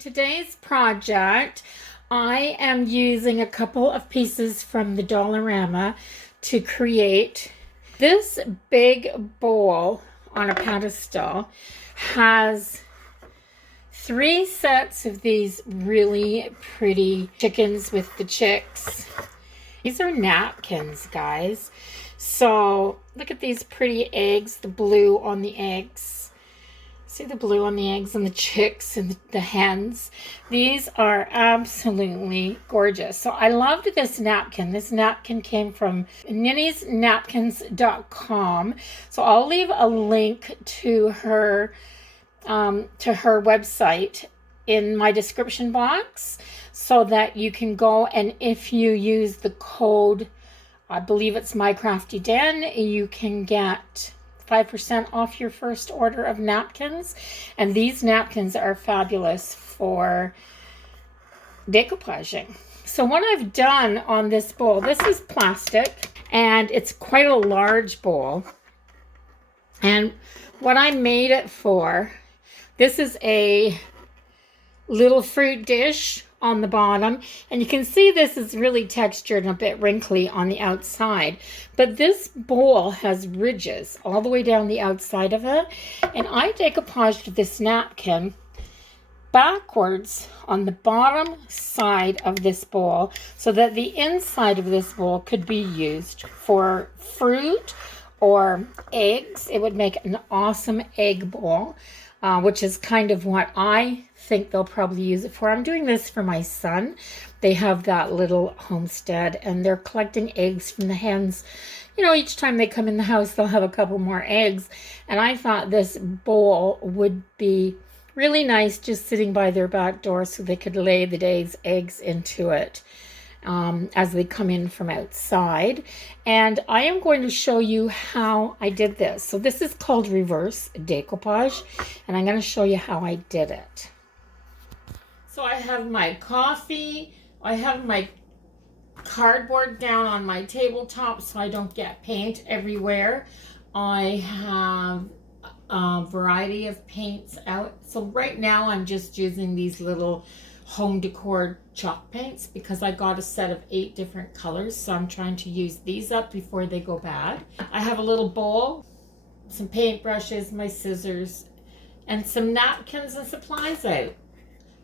today's project, I am using a couple of pieces from the Dollarama to create this big bowl on a pedestal. Has 3 sets of these really pretty chickens with the chicks. These are napkins, guys. So look at these pretty eggs, the blue on the eggs. See the blue on the eggs and the chicks and the hens. These are absolutely gorgeous. So I loved this napkin. This napkin came from Ninnys Napkins.com. So I'll leave a link to her website in my description box so that you can go, and if you use the code, I believe it's MyCraftyDen, you can get 5% off your first order of napkins. And these napkins are fabulous for decoupaging. So what I've done on this bowl, this is plastic and it's quite a large bowl. And what I made it for, this is a little fruit dish on the bottom, and you can see this is really textured and a bit wrinkly on the outside, but this bowl has ridges all the way down the outside of it, and I decoupaged this napkin backwards on the bottom side of this bowl so that the inside of this bowl could be used for fruit or eggs. It would make an awesome egg bowl, which is kind of what I think they'll probably use it for. I'm doing this for my son. They have that little homestead and they're collecting eggs from the hens. You know, each time they come in the house, they'll have a couple more eggs. And I thought this bowl would be really nice just sitting by their back door so they could lay the day's eggs into it as they come in from outside. And I am going to show you how I did this. So this is called reverse decoupage, and I'm going to show you how I did it. So I have my coffee, I have my cardboard down on my tabletop so I don't get paint everywhere. I have a variety of paints out. So right now I'm just using these little home decor chalk paints because I got a set of 8 different colors, so I'm trying to use these up before they go bad. I have a little bowl, some paintbrushes, my scissors, and some napkins and supplies out,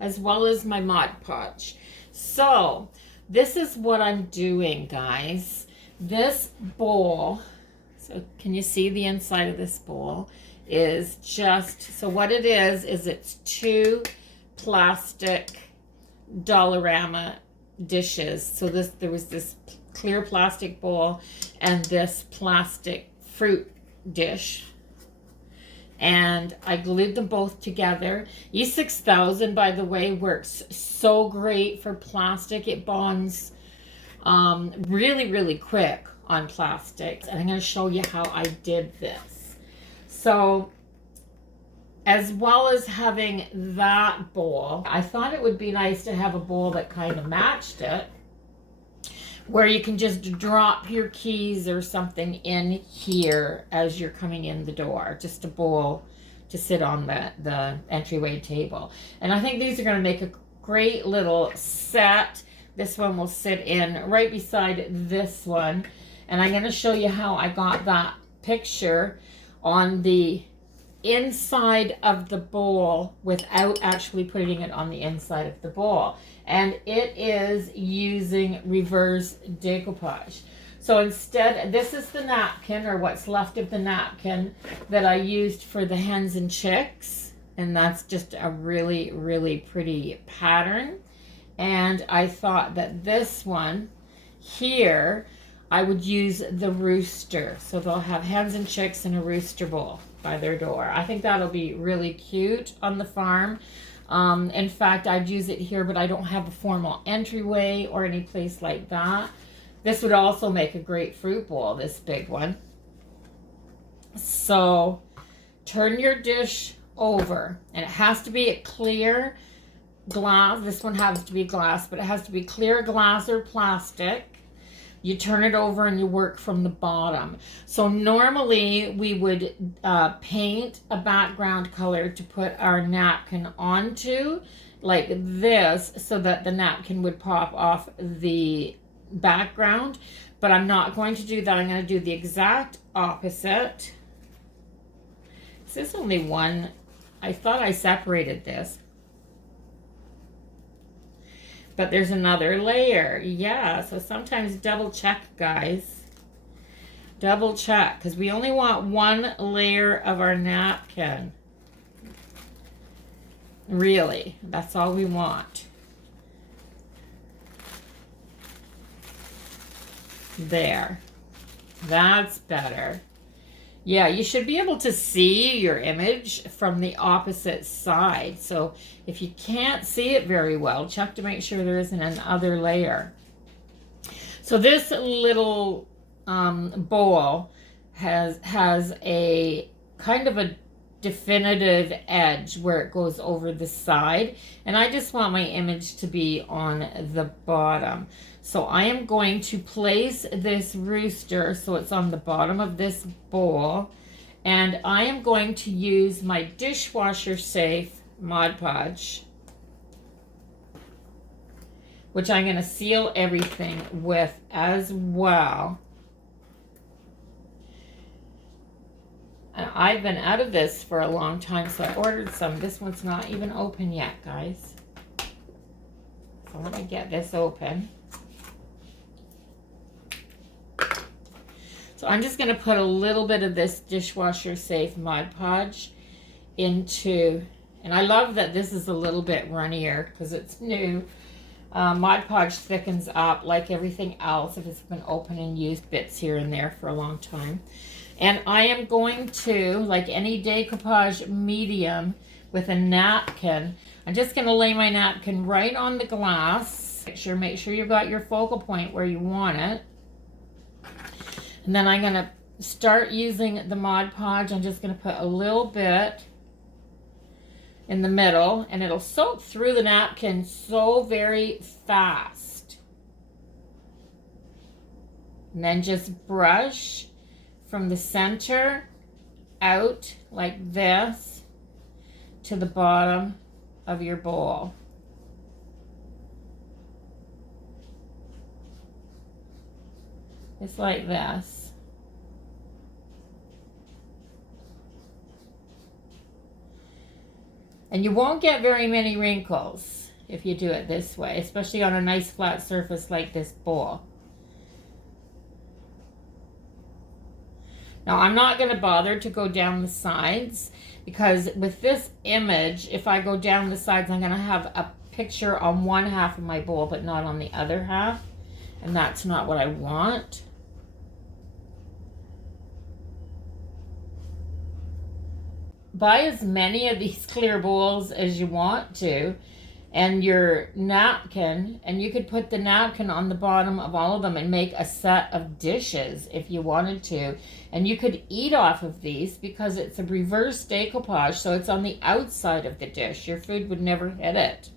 as well as my Mod Podge. So this is what I'm doing, guys. This bowl, so can you see the inside of this bowl, is just, so what it is it's 2 plastic Dollarama dishes. So there was this clear plastic bowl and this plastic fruit dish, and I glued them both together. E6000, by the way, works so great for plastic. It bonds really quick on plastics, and I'm going to show you how I did this. So as well as having that bowl, I thought it would be nice to have a bowl that kind of matched it, where you can just drop your keys or something in here as you're coming in the door. Just a bowl to sit on the entryway table. And I think these are going to make a great little set. This one will sit in right beside this one. And I'm going to show you how I got that picture on the inside of the bowl without actually putting it on the inside of the bowl, and it is using reverse decoupage. So instead, this is the napkin, or what's left of the napkin, that I used for the hens and chicks, and that's just a really pretty pattern. And I thought that this one here I would use the rooster, so they'll have hens and chicks in a rooster bowl by their door. I think that'll be really cute on the farm. In fact, I'd use it here, but I don't have a formal entryway or any place like that. This would also make a great fruit bowl, this big one. So turn your dish over, and it has to be a clear glass. This one has to be glass, but it has to be clear glass or plastic. You turn it over and you work from the bottom. So normally we would paint a background color to put our napkin onto, like this so that the napkin would pop off the background, but I'm not going to do that. I'm going to do the exact opposite. This is only one. I thought I separated this, but there's another layer. Yeah, so sometimes double check, guys. Double check, because we only want one layer of our napkin. Really, that's all we want. There. That's better. Yeah, you should be able to see your image from the opposite side. So if you can't see it very well, check to make sure there isn't another layer. So this little bowl has a kind of a definitive edge where it goes over the side, and I just want my image to be on the bottom. So I am going to place this rooster so it's on the bottom of this bowl, and I am going to use my dishwasher safe Mod Podge, which I'm going to seal everything with as well. And I've been out of this for a long time, so I ordered some. This one's not even open yet, guys. So let me get this open. So I'm just going to put a little bit of this dishwasher safe Mod Podge into, and I love that this is a little bit runnier because it's new. Mod Podge thickens up like everything else if it's been open and used bits here and there for a long time. And I am going to, like any decoupage medium with a napkin, I'm just going to lay my napkin right on the glass. Make sure you've got your focal point where you want it. And then I'm going to start using the Mod Podge. I'm just going to put a little bit in the middle, and it'll soak through the napkin so very fast. And then just brush from the center out like this to the bottom of your bowl. Just like this. And you won't get very many wrinkles if you do it this way, especially on a nice flat surface like this bowl. Now, I'm not going to bother to go down the sides because with this image, if I go down the sides, I'm going to have a picture on one half of my bowl, but not on the other half. And that's not what I want. Buy as many of these clear bowls as you want to, and your napkin, and you could put the napkin on the bottom of all of them and make a set of dishes if you wanted to. And you could eat off of these because it's a reverse decoupage, so it's on the outside of the dish. Your food would never hit it.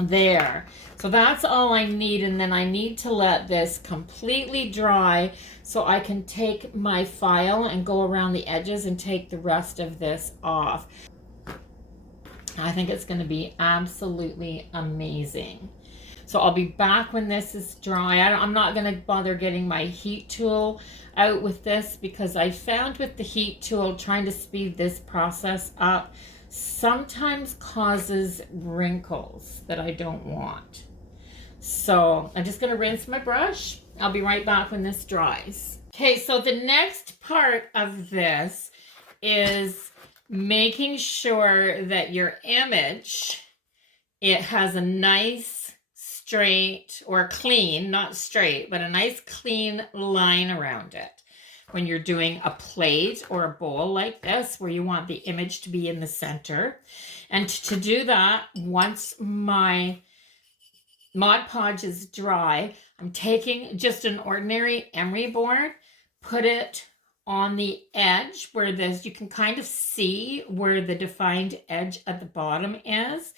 There. So that's all I need, and then I need to let this completely dry so I can take my file and go around the edges and take the rest of this off. I think it's going to be absolutely amazing. So I'll be back when this is dry. I'm not going to bother getting my heat tool out with this because I found with the heat tool trying to speed this process up sometimes causes wrinkles that I don't want. So I'm just going to rinse my brush. I'll be right back when this dries. Okay, so the next part of this is making sure that your image, it has a nice straight or clean, not straight, but a nice clean line around it. When you're doing a plate or a bowl like this, where you want the image to be in the center. And to do that, once my Mod Podge is dry, I'm taking just an ordinary emery board, put it on the edge where this, you can kind of see where the defined edge at the bottom is,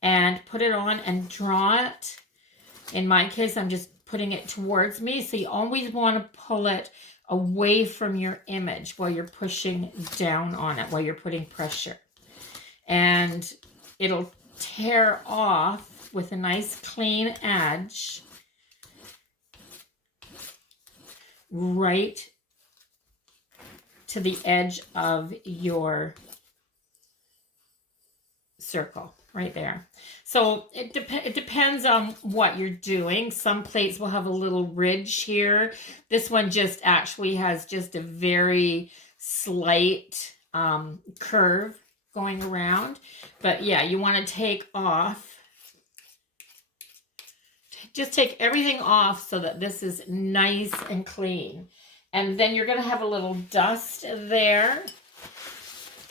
and put it on and draw it. In my case, I'm just putting it towards me. So you always want to pull it away from your image while you're pushing down on it, while you're putting pressure. And it'll tear off with a nice clean edge right to the edge of your circle right there. So it depends on what you're doing. Some plates will have a little ridge here. This one just actually has just a very slight curve going around. But yeah, you want to take off. Just take everything off so that this is nice and clean. And then you're going to have a little dust there.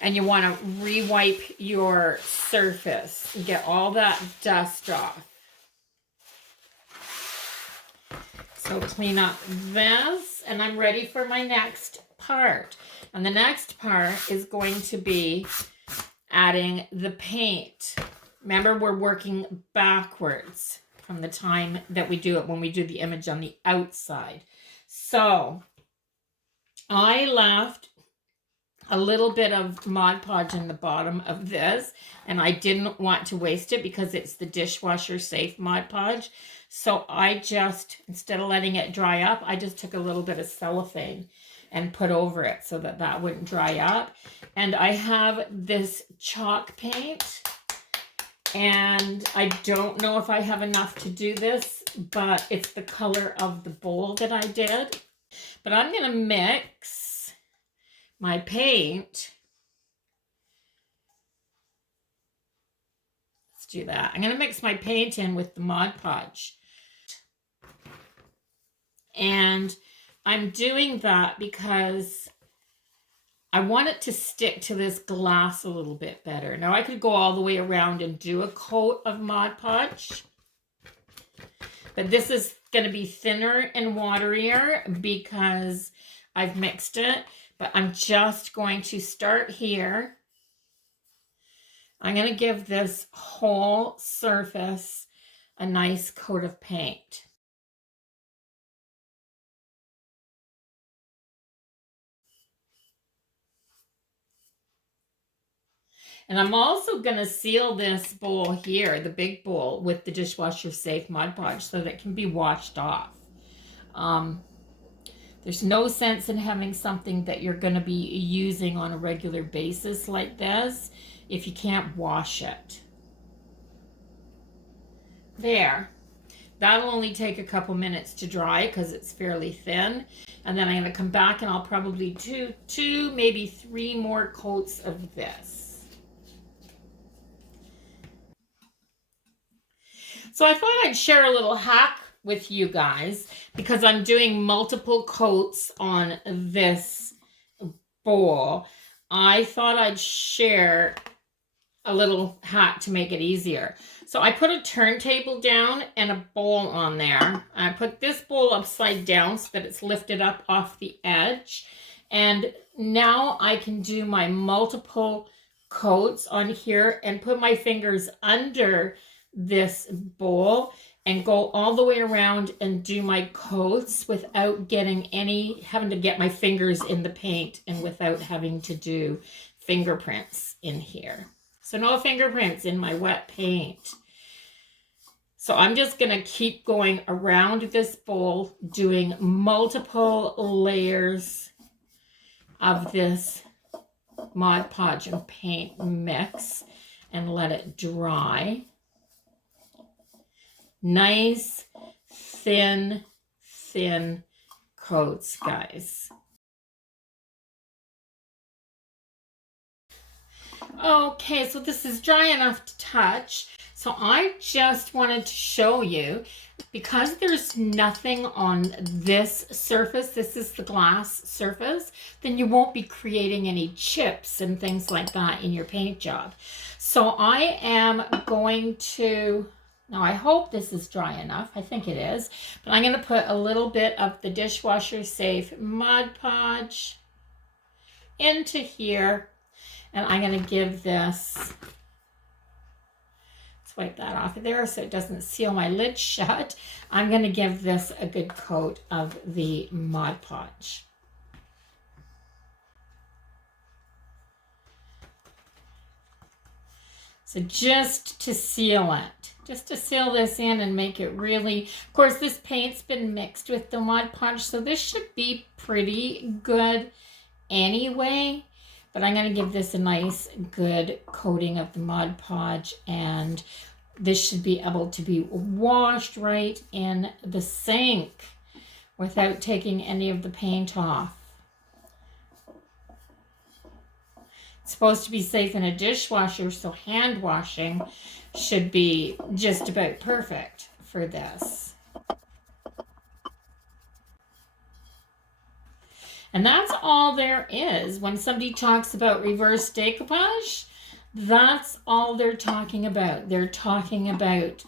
And you want to re-wipe your surface and get all that dust off. So clean up this, and I'm ready for my next part. And the next part is going to be adding the paint. Remember, we're working backwards from the time that we do it when we do the image on the outside. So I left a little bit of Mod Podge in the bottom of this, and I didn't want to waste it because it's the dishwasher safe Mod Podge. So I just, instead of letting it dry up, I just took a little bit of cellophane and put over it so that that wouldn't dry up. And I have this chalk paint, and I don't know if I have enough to do this, but it's the color of the bowl that I did. But I'm going to mix my paint. Let's do that. I'm going to mix my paint in with the Mod Podge. And I'm doing that because I want it to stick to this glass a little bit better. Now I could go all the way around and do a coat of Mod Podge, but this is going to be thinner and waterier because I've mixed it. But I'm just going to start here. I'm going to give this whole surface a nice coat of paint. And I'm also going to seal this bowl here, the big bowl, with the dishwasher safe Mod Podge so that it can be washed off. There's no sense in having something that you're going to be using on a regular basis like this if you can't wash it. There. That'll only take a couple minutes to dry because it's fairly thin. And then I'm going to come back and I'll probably do two, maybe three more coats of this. So I thought I'd share a little hack with you guys because I'm doing multiple coats on this bowl. I thought I'd share a little hack to make it easier. So I put a turntable down and a bowl on there. I put this bowl upside down so that it's lifted up off the edge. And now I can do my multiple coats on here and put my fingers under this bowl and go all the way around and do my coats without having to get my fingers in the paint and without having to do fingerprints in here. So no fingerprints in my wet paint. So I'm just going to keep going around this bowl doing multiple layers of this Mod Podge and paint mix and let it dry. Nice, thin coats, guys. Okay, so this is dry enough to touch. So I just wanted to show you, because there's nothing on this surface, this is the glass surface, then you won't be creating any chips and things like that in your paint job. So I am going to, now I hope this is dry enough, I think it is, but I'm going to put a little bit of the dishwasher safe Mod Podge into here. And I'm going to give this, let's wipe that off of there so it doesn't seal my lid shut. I'm going to give this a good coat of the Mod Podge. So just to seal it, just to seal this in and make it really, of course this paint's been mixed with the Mod Podge, so this should be pretty good anyway. But I'm going to give this a nice good coating of the Mod Podge, and this should be able to be washed right in the sink without taking any of the paint off. It's supposed to be safe in a dishwasher, so hand washing should be just about perfect for this. And that's all there is. When somebody talks about reverse decoupage, that's all they're talking about. They're talking about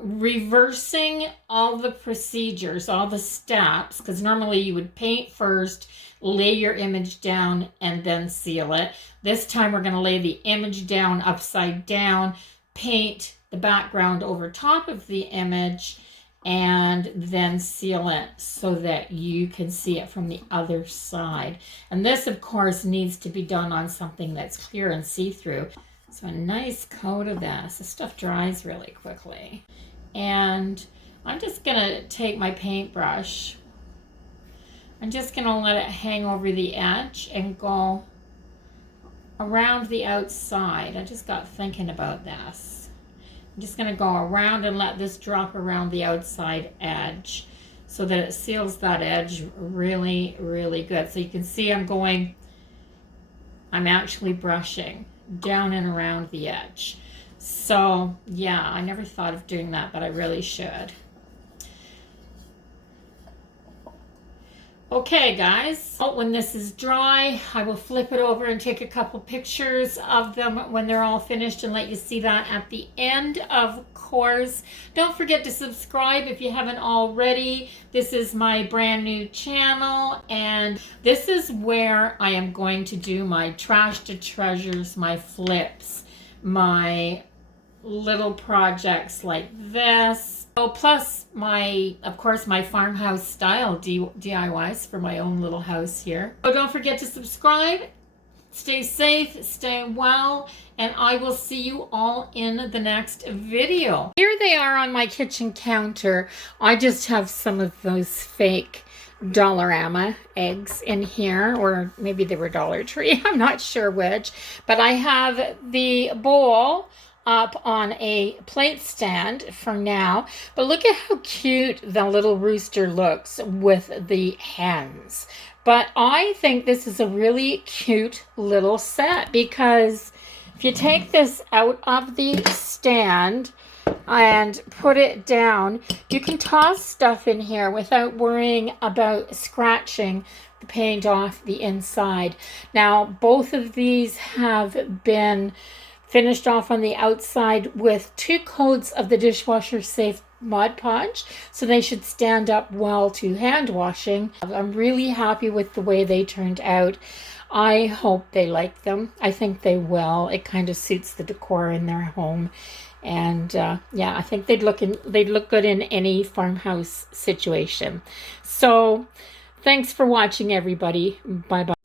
reversing all the procedures, all the steps, because normally you would paint first, lay your image down, and then seal it. This time we're going to lay the image down upside down, paint the background over top of the image, and then seal it so that you can see it from the other side. And this, of course, needs to be done on something that's clear and see-through. So a nice coat of this. This stuff dries really quickly. And I'm just going to take my paintbrush. I'm just going to let it hang over the edge and go around the outside. I just got thinking about this. I'm just going to go around and let this drop around the outside edge so that it seals that edge really, really good. So you can see I'm actually brushing down and around the edge. So yeah, I never thought of doing that, but I really should. Okay guys, when this is dry, I will flip it over and take a couple pictures of them when they're all finished and let you see that at the end, of course. Don't forget to subscribe if you haven't already. This is my brand new channel, and this is where I am going to do my trash to treasures, my flips, my little projects like this. Oh, plus of course, my farmhouse style DIYs for my own little house here. So don't forget to subscribe. Stay safe, stay well, and I will see you all in the next video. Here they are on my kitchen counter. I just have some of those fake Dollarama eggs in here, or maybe they were Dollar Tree. I'm not sure which, but I have the bowl up on a plate stand for now. But look at how cute the little rooster looks with the hens. But I think this is a really cute little set, because if you take this out of the stand and put it down, you can toss stuff in here without worrying about scratching the paint off the inside. Now, both of these have been finished off on the outside with 2 coats of the dishwasher safe Mod Podge, so they should stand up well to hand washing. I'm really happy with the way they turned out. I hope they like them. I think they will. It kind of suits the decor in their home, and yeah, I think they'd look good in any farmhouse situation. So thanks for watching, everybody. Bye bye.